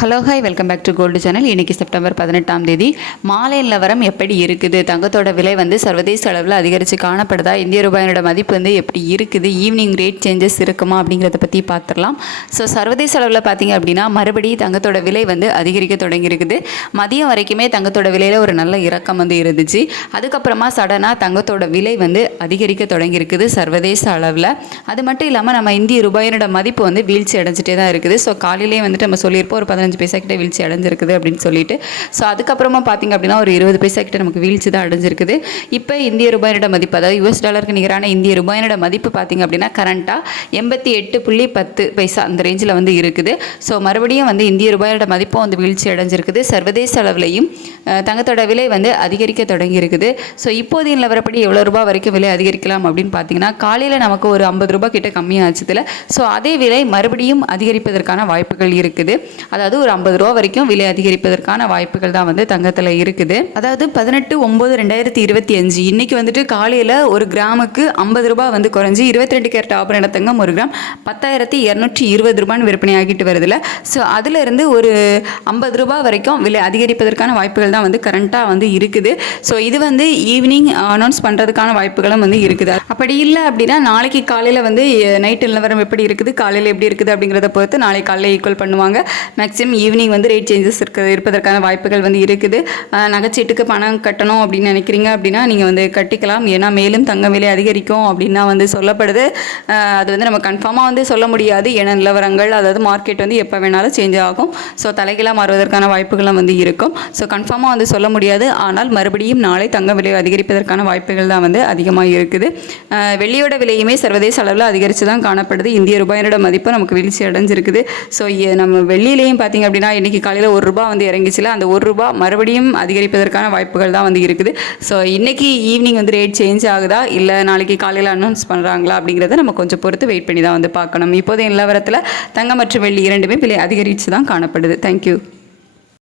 Hello hi welcome back to gold channel இன்றைக்கி September பதினெட்டாம் தேதி. மாலை நிலவரம் எப்படி இருக்குது? தங்கத்தோட விலை வந்து சர்வதேச அளவில் அதிகரித்து காணப்படுதா? இந்திய ரூபாயோட மதிப்பு வந்து எப்படி இருக்குது? ஈவினிங் ரேட் சேஞ்சஸ் இருக்குமா? அப்படிங்கிறத பற்றி பார்த்துடலாம் ஸோ சர்வதேச அளவில் பார்த்தீங்க அப்படின்னா மறுபடியும் தங்கத்தோட விலை வந்து அதிகரிக்க தொடங்கியிருக்குது. மதியம் வரைக்குமே தங்கத்தோட விலையில் ஒரு நல்ல இறக்கம் வந்து இருந்துச்சு. அதுக்கப்புறமா சடனாக தங்கத்தோட விலை வந்து அதிகரிக்க தொடங்கியிருக்குது சர்வதேச அளவில். அது மட்டும் இல்லாமல் நம்ம இந்திய ரூபாயினோட மதிப்பு வந்து வீழ்ச்சி அடைஞ்சிட்டே தான் இருக்குது. ஸோ காலையிலேயே வந்துட்டு நம்ம சொல்லியிருப்போம் ஒரு பதினஞ்சு பைசா கிட்ட வீழ்ச்சி அடைஞ்சிருக்குது அப்படின்னு சொல்லிட்டு. ஸோ அதுக்கப்புறமா பார்த்தீங்க அப்படின்னா ஒரு இருபது பைசா கிட்ட நமக்கு வீழ்ச்சி தான் அடைஞ்சிருக்குது. இப்போ இந்திய ரூபாயினோட மதிப்பு அதாவது யூஎஸ் டாலருக்கு நிகரான இந்திய ரூபாயினோட மதிப்பு பார்த்தீங்க அப்படின்னா கரண்ட்டாக எண்பத்தி எட்டு புள்ளி பத்து பைசா அந்த ரேஞ்சில் வந்து இருக்குது. ஸோ மறுபடியும் வந்து இந்திய ரூபாயோட மதிப்பும் வந்து வீழ்ச்சி அடைஞ்சிருக்குது. சர்வதேச அளவிலையும் தங்கத்தோட விலை வந்து அதிகரிக்க தொடங்கி இருக்குது ஸோ இப்போதைய நிலவரப்படி எவ்வளோ ரூபாய் வரைக்கும் விலை அதிகரிக்கலாம் அப்படின்னு பார்த்தீங்கன்னா காலையில் நமக்கு ஒரு ஐம்பது ரூபாய் கிட்ட கம்மியாச்சுதுல. ஸோ அதே விலை மறுபடியும் அதிகரிப்பதற்கான வாய்ப்புகள் இருக்குது. அதாவது ஒரு ஐம்பது ரூபா வரைக்கும் விலை அதிகரிப்பதற்கான வாய்ப்புகள் தான் வந்து தங்கத்தில் இருக்குது. அதாவது பதினெட்டு ஒம்பது ரெண்டாயிரத்தி இருபத்தி அஞ்சு. இன்னைக்கு வந்துட்டு காலையில் ஒரு கிராமுக்கு ஐம்பது ரூபாய் வந்து குறைஞ்சி இருபத்தி ரெண்டு கேரட் ஆபரண தங்கம் ஒரு கிராம் பத்தாயிரத்தி இரநூற்றி இருபது ரூபான்னு விற்பனை ஆகிட்டு வருதுல. ஸோ அதிலிருந்து ஒரு ஐம்பது ரூபாய் வரைக்கும் விலை அதிகரிப்பதற்கான வாய்ப்புகள் தான் வந்து கரண்ட்டாக வந்து இருக்குது. ஸோ இது வந்து ஈவினிங் அனௌன்ஸ் பண்ணுறதுக்கான வாய்ப்புகளும் வந்து இருக்குது. அப்படி இல்லை அப்படின்னா நாளைக்கு காலையில் வந்து நைட்டு நிலவரம் எப்படி இருக்குது காலையில் எப்படி இருக்குது அப்படிங்கிறத பொறுத்து நாளைக்கு காலையில் ஈக்குவல் பண்ணுவாங்க. மேக்ஸிமம் ஈவினிங் வந்து ரேட் சேஞ்சஸ் இருக்க இருப்பதற்கான வாய்ப்புகள் வந்து இருக்குது. நகைச்சீட்டுக்கு பணம் கட்டணும் அப்படின்னு நினைக்கிறீங்க அப்படின்னா நீங்கள் வந்து கட்டிக்கலாம். ஏன்னா மேலும் தங்க விலை அதிகரிக்கும் அப்படின்னா வந்து சொல்லப்படுது. அது வந்து நம்ம கன்ஃபார்மாக வந்து சொல்ல முடியாது. ஏன்னா நிலவரங்கள் அதாவது மார்க்கெட் வந்து எப்போ வேணாலும் சேஞ்ச் ஆகும். ஸோ தலைகீழாக மாறுவதற்கான வாய்ப்புகளும் வந்து இருக்கும். ஸோ கன்ஃபார்மாக வந்து சொல்ல முடியாது. ஆனால் மறுபடியும் நாளை தங்க விலை அதிகரிப்பதற்கான வாய்ப்புகள் தான் வந்து அதிகமாக இருக்குது. அஹ் வெள்ளியோட விலையுமே சர்வதேச அளவில் அதிகரித்து தான் காணப்படுது. இந்திய ரூபாயோட மதிப்பு நமக்கு வீழ்ச்சி அடைஞ்சிருக்குது ஸோ நம்ம வெள்ளியிலையும் பார்த்தீங்க அப்படின்னா இன்றைக்கி காலையில் ஒரு ரூபா வந்து இறங்கிச்சில அந்த ஒரு ரூபா மறுபடியும் அதிகரிப்பதற்கான வாய்ப்புகள் தான் வந்து இருக்குது. ஸோ இன்றைக்கி ஈவினிங் வந்து ரேட் சேஞ்ச் ஆகுதா? இல்லை நாளைக்கு காலையில் அனௌன்ஸ் பண்ணுறாங்களா அப்படிங்கிறத நம்ம கொஞ்சம் பொறுத்து வெயிட் பண்ணி தான் வந்து பார்க்கணும். இப்போதைய நிலவரத்தில் தங்கம் மற்றும் வெள்ளி இரண்டுமே விலை அதிகரித்து தான் காணப்படுது தேங்க்யூ